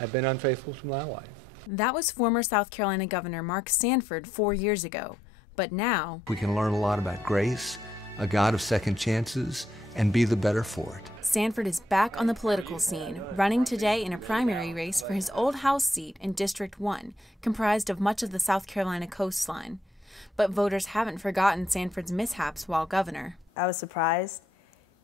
I've been unfaithful to my wife. That was former South Carolina Governor Mark Sanford 4 years ago. But now, we can learn a lot about grace, a God of second chances, and be the better for it. Sanford is back on the political scene, running today in a primary race for his old House seat in District 1, comprised of much of the South Carolina coastline. But voters haven't forgotten Sanford's mishaps while governor. I was surprised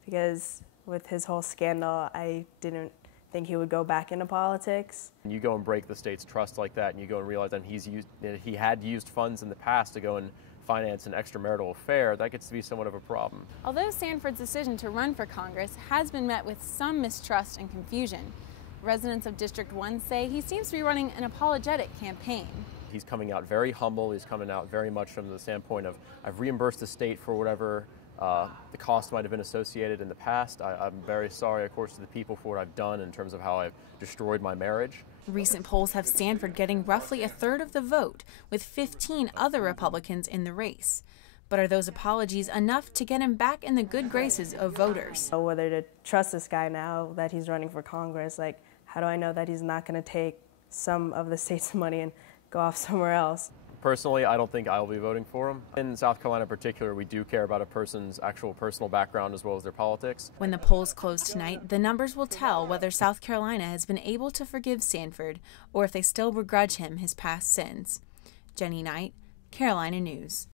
because with his whole scandal, I didn't think he would go back into politics. You go and break the state's trust like that, and you go and realize that he had used funds in the past to go and finance an extramarital affair, that gets to be somewhat of a problem. Although Sanford's decision to run for Congress has been met with some mistrust and confusion, residents of District 1 say he seems to be running an apologetic campaign. He's coming out very humble. He's coming out very much from the standpoint of, I've reimbursed the state for whatever the cost might have been associated in the past. I'm very sorry, of course, to the people for what I've done in terms of how I've destroyed my marriage. Recent polls have Sanford getting roughly a third of the vote, with 15 other Republicans in the race. But are those apologies enough to get him back in the good graces of voters? Whether to trust this guy now that he's running for Congress, like, how do I know that he's not going to take some of the state's money and go off somewhere else? Personally, I don't think I'll be voting for him. In South Carolina in particular, we do care about a person's actual personal background as well as their politics. When the polls close tonight, the numbers will tell whether South Carolina has been able to forgive Sanford or if they still begrudge him his past sins. Jenni Knight, Carolina News.